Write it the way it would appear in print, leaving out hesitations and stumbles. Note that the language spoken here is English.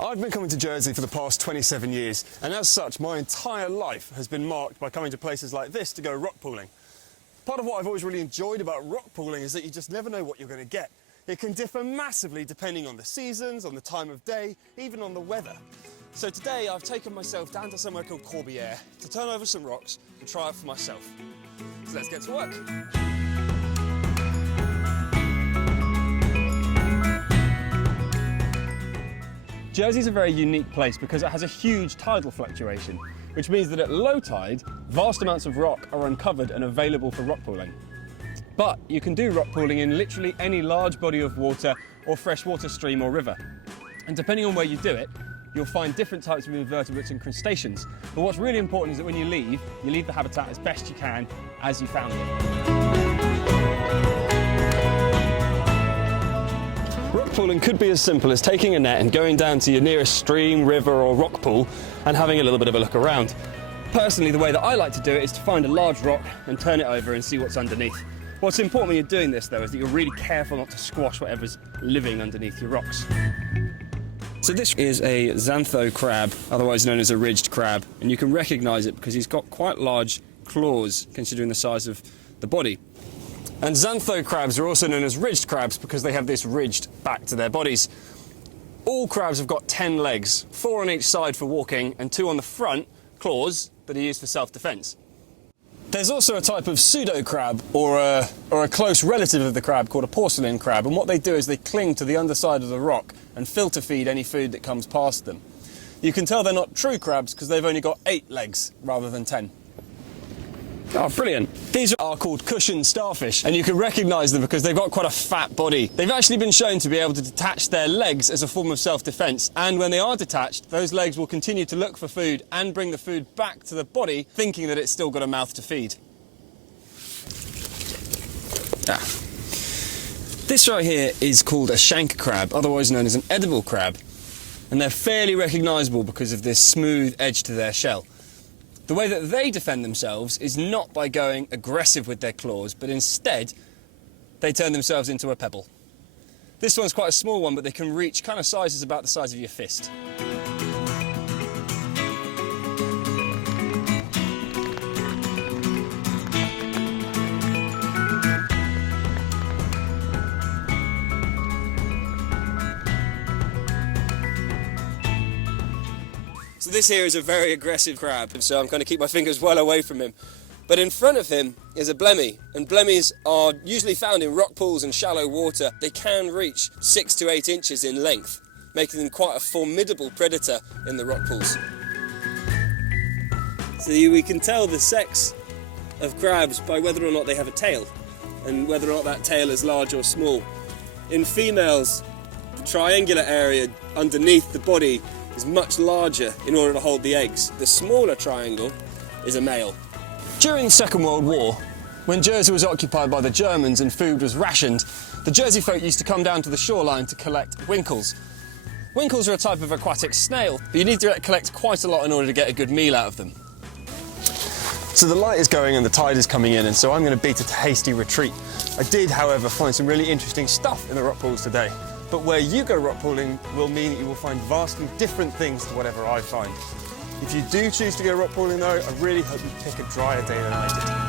I've been coming to Jersey for the past 27 years, and as such, my entire life has been marked by coming to places like this to go rock pooling. Part of what I've always really enjoyed about rock pooling is that you just never know what you're going to get. It can differ massively depending on the seasons, on the time of day, even on the weather. So today I've taken myself down to somewhere called Corbière to turn over some rocks and try it for myself. So let's get to work. Jersey's a very unique place because it has a huge tidal fluctuation, which means that at low tide, vast amounts of rock are uncovered and available for rock pooling. But you can do rock pooling in literally any large body of water or freshwater stream or river. And depending on where you do it, you'll find different types of invertebrates and crustaceans. But what's really important is that when you leave the habitat as best you can as you found it. Rock pooling could be as simple as taking a net and going down to your nearest stream, river or rock pool and having a little bit of a look around. Personally, the way that I like to do it is to find a large rock and turn it over and see what's underneath. What's important when you're doing this though is that you're really careful not to squash whatever's living underneath your rocks. So this is a xantho crab, otherwise known as a ridged crab, and you can recognise it because he's got quite large claws considering the size of the body. And xantho crabs are also known as ridged crabs because they have this ridged back to their bodies. All crabs have got 10 legs, 4 on each side for walking and 2 on the front, claws, that are used for self-defence. There's also a type of pseudocrab, or a close relative of the crab called a porcelain crab, and what they do is they cling to the underside of the rock and filter feed any food that comes past them. You can tell they're not true crabs because they've only got 8 legs rather than 10. Oh, brilliant. These are called cushion starfish, and you can recognise them because they've got quite a fat body. They've actually been shown to be able to detach their legs as a form of self-defence, and when they are detached, those legs will continue to look for food and bring the food back to the body, thinking that it's still got a mouth to feed. This right here is called a shank crab, otherwise known as an edible crab, and they're fairly recognisable because of this smooth edge to their shell. The way that they defend themselves is not by going aggressive with their claws, but instead they turn themselves into a pebble. This one's quite a small one, but they can reach kind of sizes about the size of your fist. So this here is a very aggressive crab, so I'm going to keep my fingers well away from him. But in front of him is a blemmie, and blemmies are usually found in rock pools and shallow water. They can reach 6 to 8 inches in length, making them quite a formidable predator in the rock pools. So we can tell the sex of crabs by whether or not they have a tail, and whether or not that tail is large or small. In females, the triangular area underneath the body is much larger in order to hold the eggs. The smaller triangle is a male. During the Second World War, when Jersey was occupied by the Germans and food was rationed, the Jersey folk used to come down to the shoreline to collect winkles. Winkles are a type of aquatic snail, but you need to collect quite a lot in order to get a good meal out of them. So the light is going and the tide is coming in, and so I'm going to beat a hasty retreat. I did, however, find some really interesting stuff in the rock pools today. But where you go rock pooling will mean that you will find vastly different things to whatever I find. If you do choose to go rock pooling though, I really hope you pick a drier day than I did.